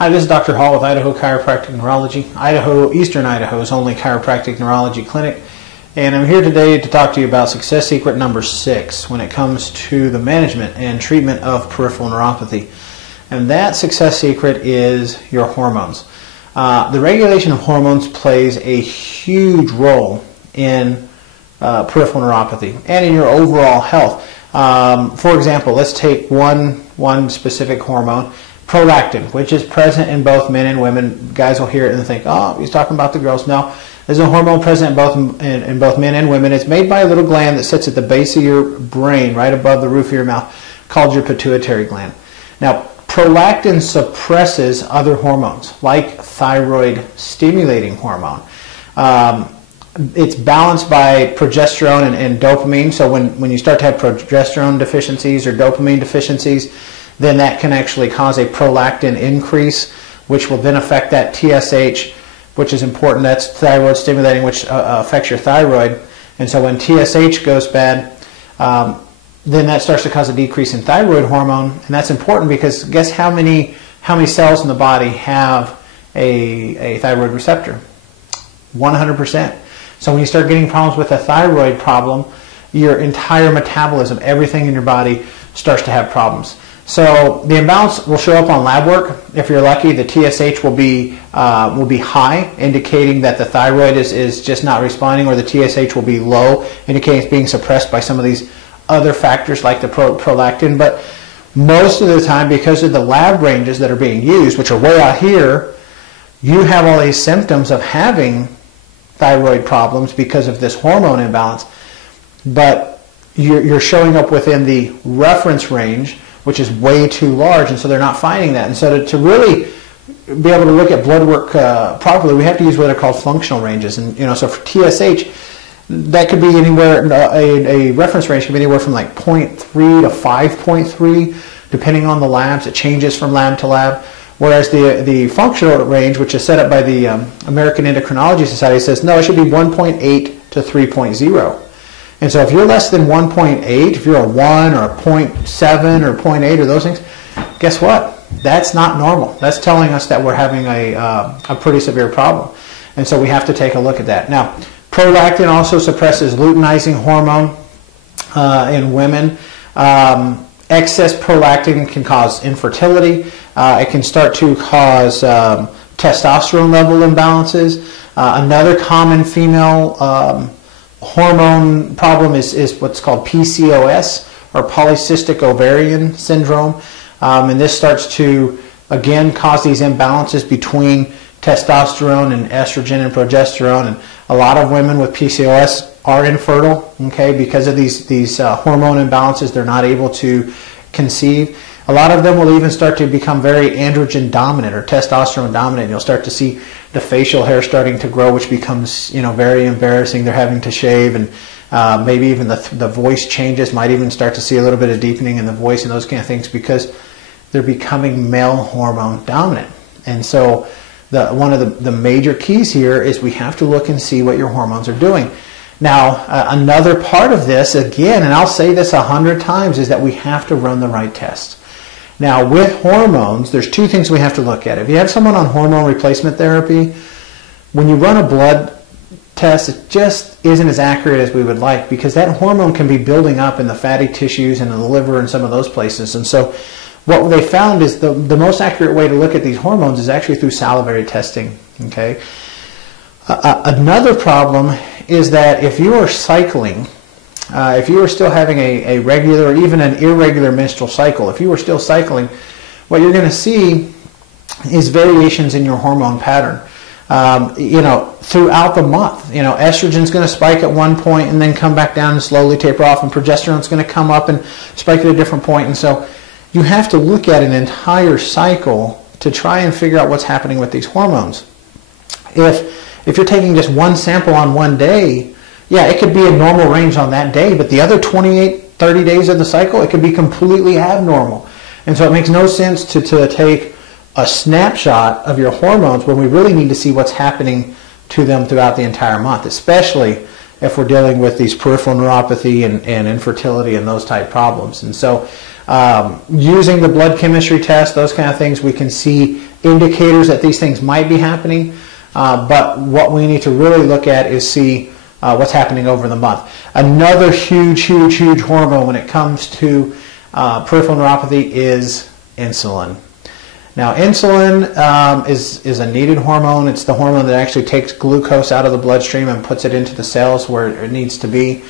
Hi, this is Dr. Hall with Idaho Chiropractic Neurology, Eastern Idaho's only chiropractic neurology clinic. And I'm here today to talk to you about success secret number 6 when it comes to the management and treatment of peripheral neuropathy. And that success secret is your hormones. The regulation of hormones plays a huge role in peripheral neuropathy and in your overall health. For example, let's take one specific hormone, prolactin, which is present in both men and women. Guys will hear it and think, oh, he's talking about the girls. No, there's a hormone present in both men and women. It's made by a little gland that sits at the base of your brain, right above the roof of your mouth, called your pituitary gland. Now, prolactin suppresses other hormones, like thyroid stimulating hormone. It's balanced by progesterone and dopamine, so when you start to have progesterone deficiencies or dopamine deficiencies, then that can actually cause a prolactin increase, which will then affect that TSH, which is important. That's thyroid stimulating, which affects your thyroid. And so when TSH goes bad, then that starts to cause a decrease in thyroid hormone. And that's important because guess how many cells in the body have a thyroid receptor? 100%. So when you start getting problems with a thyroid problem, your entire metabolism, everything in your body starts to have problems. So the imbalance will show up on lab work. If you're lucky, the TSH will be high, indicating that the thyroid is just not responding, or the TSH will be low, indicating it's being suppressed by some of these other factors like the prolactin. But most of the time, because of the lab ranges that are being used, which are way out here, you have all these symptoms of having thyroid problems because of this hormone imbalance. But you're showing up within the reference range, which is way too large, and so they're not finding that. And so to really be able to look at blood work properly, we have to use what are called functional ranges. And so for TSH, that could be anywhere, a reference range can be anywhere from like 0.3 to 5.3, depending on the labs. It changes from lab to lab. Whereas the functional range, which is set up by the American Endocrinology Society, says no, it should be 1.8 to 3.0. And so if you're less than 1.8, if you're a 1 or a 0.7 or 0.8 or those things, guess what? That's not normal. That's telling us that we're having a pretty severe problem. And so we have to take a look at that. Now, prolactin also suppresses luteinizing hormone in women. Excess prolactin can cause infertility. It can start to cause testosterone level imbalances. Another common female hormone problem is what's called PCOS, or polycystic ovarian syndrome. And this starts to, again, cause these imbalances between testosterone and estrogen and progesterone. And a lot of women with PCOS are infertile, okay, because of these hormone imbalances. They're not able to conceive. A lot of them will even start to become very androgen dominant or testosterone dominant. You'll start to see the facial hair starting to grow, which becomes very embarrassing. They're having to shave, and maybe even the voice changes. Might even start to see a little bit of deepening in the voice and those kind of things because they're becoming male hormone dominant. And so one of the major keys here is we have to look and see what your hormones are doing. Now, another part of this, again, and I'll say this 100 times, is that we have to run the right tests. Now, with hormones, there's two things we have to look at. If you have someone on hormone replacement therapy, when you run a blood test, it just isn't as accurate as we would like because that hormone can be building up in the fatty tissues and in the liver and some of those places. And so what they found is the most accurate way to look at these hormones is actually through salivary testing. Okay. Another problem is that if you are cycling, if you are still having a regular or even an irregular menstrual cycle, if you are still cycling, what you're going to see is variations in your hormone pattern. Throughout the month, estrogen's going to spike at one point and then come back down and slowly taper off, and progesterone's going to come up and spike at a different point. And so you have to look at an entire cycle to try and figure out what's happening with these hormones. If you're taking just one sample on one day, yeah, it could be a normal range on that day, but the other 28, 30 days of the cycle, it could be completely abnormal. And so it makes no sense to take a snapshot of your hormones when we really need to see what's happening to them throughout the entire month, especially if we're dealing with these peripheral neuropathy and infertility and those type problems. And so Using the blood chemistry test, those kind of things, we can see indicators that these things might be happening. But what we need to really look at is see what's happening over the month. Another huge hormone when it comes to peripheral neuropathy is insulin. Now, insulin is a needed hormone. It's the hormone that actually takes glucose out of the bloodstream and puts it into the cells where it needs to be.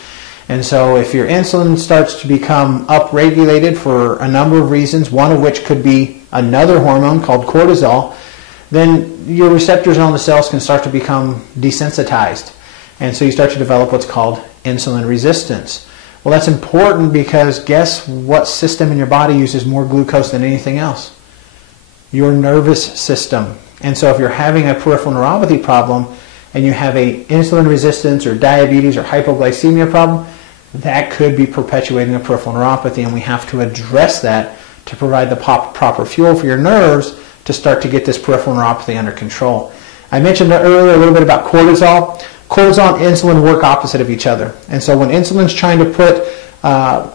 And so if your insulin starts to become upregulated for a number of reasons, one of which could be another hormone called cortisol, then your receptors on the cells can start to become desensitized. And so you start to develop what's called insulin resistance. Well, that's important because guess what system in your body uses more glucose than anything else? Your nervous system. And so if you're having a peripheral neuropathy problem and you have a insulin resistance or diabetes or hypoglycemia problem, that could be perpetuating a peripheral neuropathy, and we have to address that to provide the proper fuel for your nerves to start to get this peripheral neuropathy under control. I mentioned earlier a little bit about cortisol. Cortisol and insulin work opposite of each other. And so when insulin's trying to put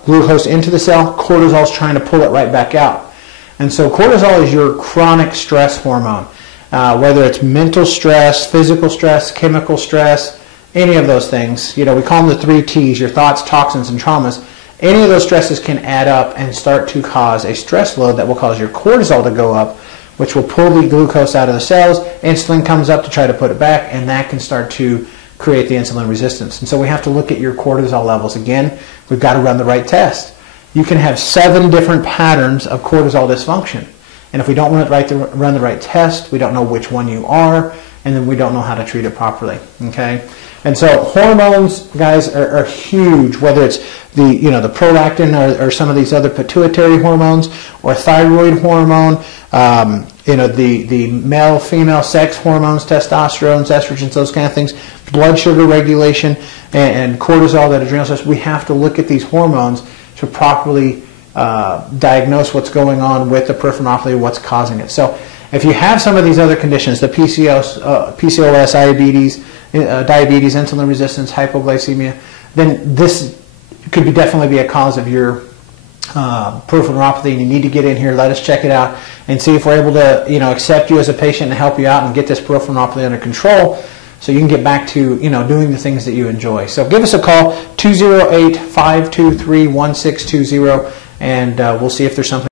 glucose into the cell, cortisol's trying to pull it right back out. And so cortisol is your chronic stress hormone. Whether it's mental stress, physical stress, chemical stress, any of those things. You know, we call them the 3 T's, your thoughts, toxins, and traumas. Any of those stresses can add up and start to cause a stress load that will cause your cortisol to go up, which will pull the glucose out of the cells. Insulin comes up to try to put it back, and that can start to create the insulin resistance. And so we have to look at your cortisol levels. Again, we've got to run the right test. You can have 7 different patterns of cortisol dysfunction. And if we don't run the right test, we don't know which one you are, and then we don't know how to treat it properly. Okay? And so hormones, guys, are huge, whether it's the prolactin or some of these other pituitary hormones or thyroid hormone, the male-female sex hormones, testosterone, estrogens, those kind of things, blood sugar regulation, and cortisol, that adrenal stress. We have to look at these hormones to properly diagnose what's going on with the peripheral neuropathy, what's causing it. So if you have some of these other conditions, the PCOS, diabetes, insulin resistance, hypoglycemia, then this could definitely be a cause of your peripheral neuropathy, and you need to get in here, let us check it out, and see if we're able to accept you as a patient and help you out and get this peripheral neuropathy under control so you can get back to doing the things that you enjoy. So give us a call, 208-523-1620, and we'll see if there's something